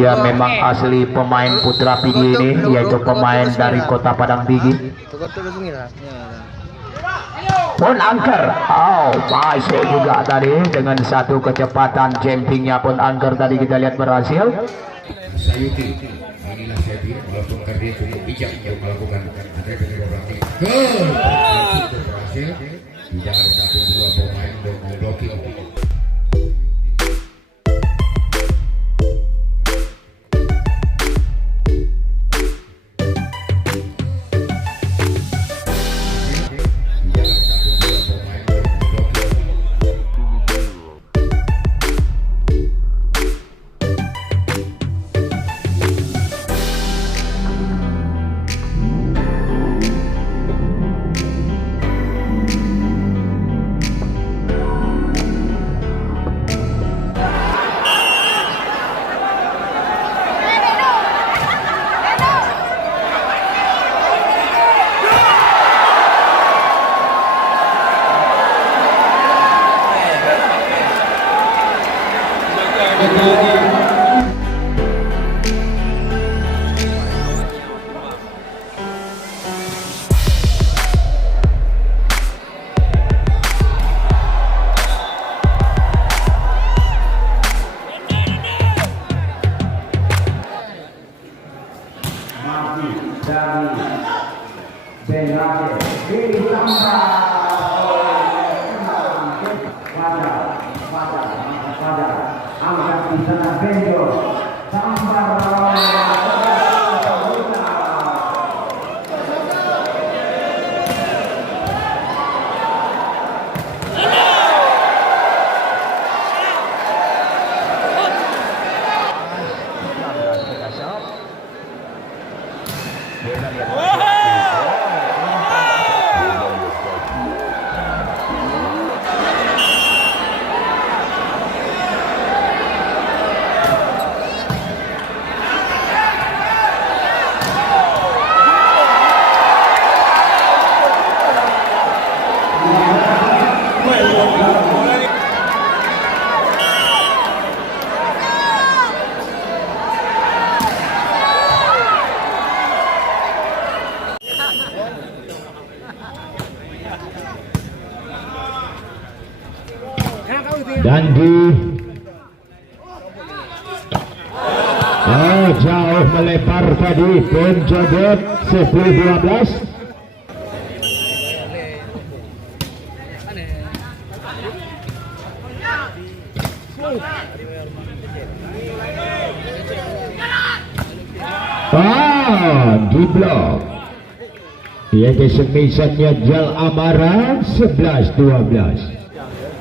Ya, memang asli pemain Putra Pidi ini, yaitu pemain dari Kota Padang Tinggi. Pun angker, masuk juga tadi dengan satu kecepatan jumpingnya pun angker tadi kita lihat berhasil. Sayuti, inilah Sayuti, walaupun dia cukup bijak untuk melakukan berhasil, tidak ada satu dua pemain untuk memblokir. Dandi jauh melebar tadi, penjoget 10-12. Di blok Yaitu semisannya Jal Amara 11-12.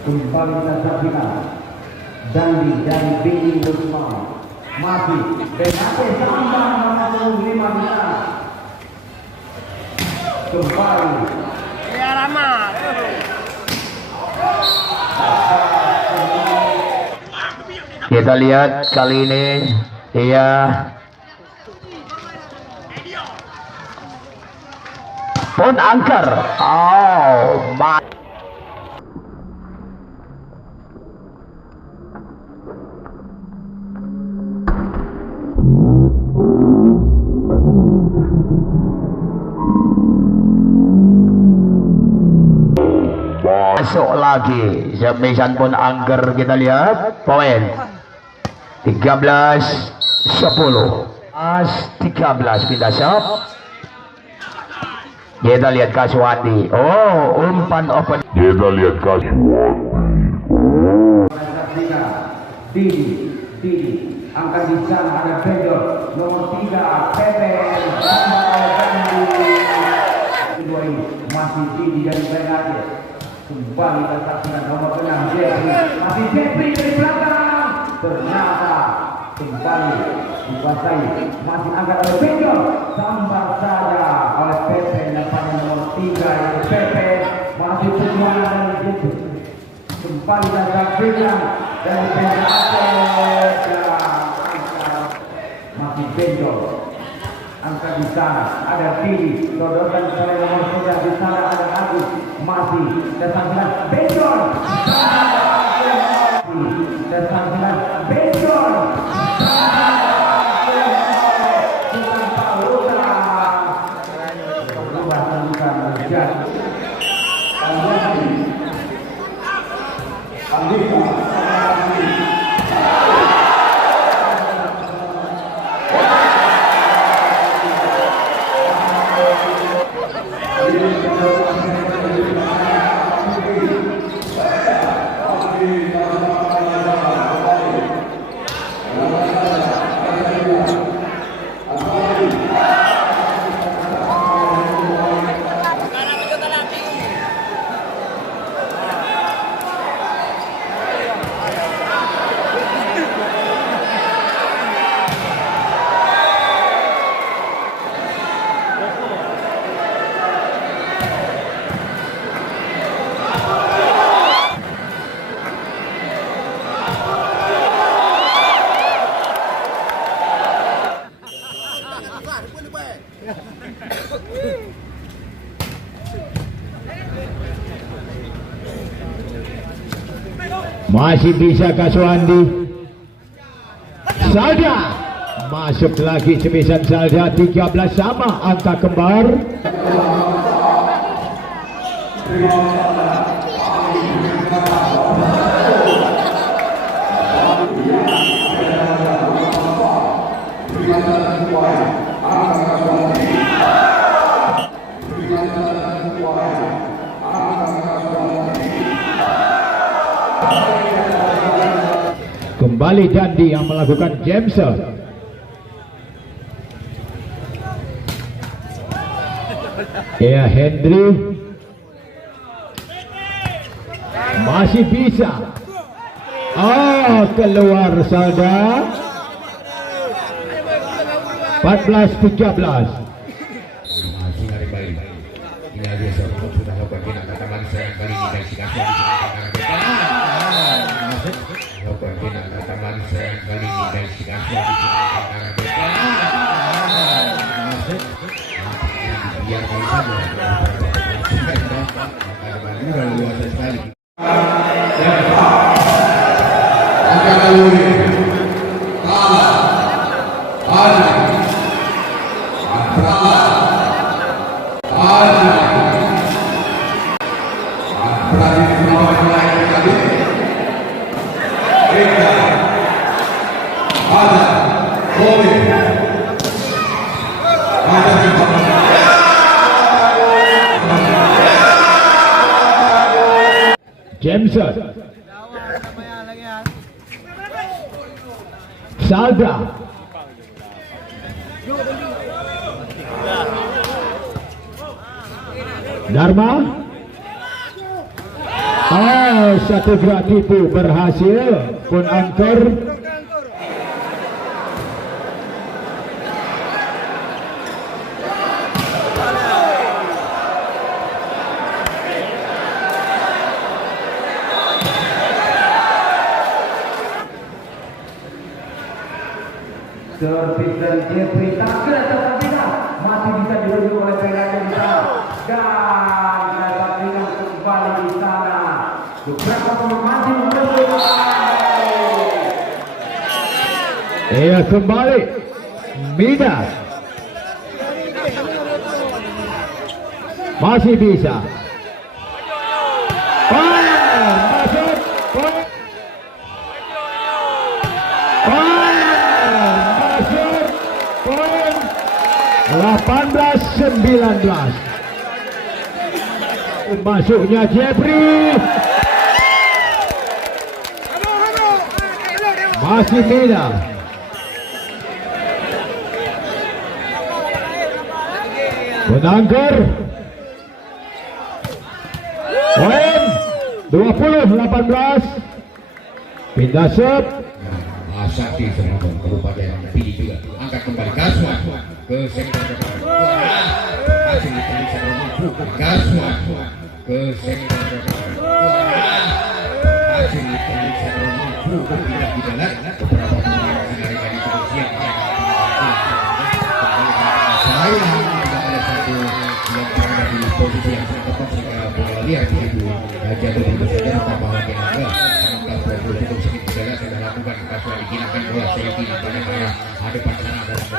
Kembali ke final. Dandi dari Bini Lukman masih Benate tambah 65 meter. Kembali Ya Rama. Kita lihat kali ini dia pun angker. Oh, masuk lagi. Semisan pun angker, kita lihat poin 13-10. 13 pindah shot. Kita lihat Kaswati. Oh, umpan open. Kita lihat Kaswati. Didi angkat di sana ada Benjol nomor 3 Pepe kedua ini masih Didi dari Benate. Kembali ke saksikan nomor 6 Jeffrey, masih Jeffrey dari belakang, ternyata kembali dikuasai, masih angkat oleh Benjol, sambar saja oleh Pepe dan pada nomor 3 yaitu Pepe, masih perjuangan dari Jeffrey, kembali dari Benjol dari Benjol masih Benjol. Angkat di sana ada Didi, sodorkan oleh nomor 3 di sana ada Agus, masih datangkan Benjol, datangkan Benjol, bukan Pauluta, berubah bukan menjadi Masih bisa Kaswandi. Salda masuk lagi semisan Salda 13 sama angka kembar. Kembali Dandi yang melakukan Jameson. Ya, Hendry masih bisa. Oh, keluar Salda. 14-13. Singari Bali. Tinggal dia sudah lakukan tindakan tangan serang kali ini dari Sikasya di lakukan tindakan tangan serang kali ini dari Sikasya di biar kau saja. Udah luar sekali. Jameson. Salda. Dharma. Satu gerak tipu berhasil pun angker. Servis dari Jeffrey tak kena terpindah, masih bisa dirujuk oleh Penat di sana dan terpindah kembali di sana. Beberapa pemain masih Ia kembali Midas masih bisa. Masuk poin. Masuk poin 18-19. Masuknya Jeffrey. Masih Midas. Penangker poin 20-18. Pindah sub. Sakti Serabon Kabupaten Pidi juga angkat kembali Kaswan ke sektor depan. Hasil diperiksa mampu Kaswan ke sektor depan. Hasil diperiksa mampu berpindah di dalam beberapa pemain dari cukup siap. Sayang tidak ada satu yang berada di posisi yang sangat tepat sehingga bola liar itu jatuh di saja tanpa lagi naga. Cukup sedikit jalan yang dilakukan Kaswan digunakan bola sehingga pada arah depan sana.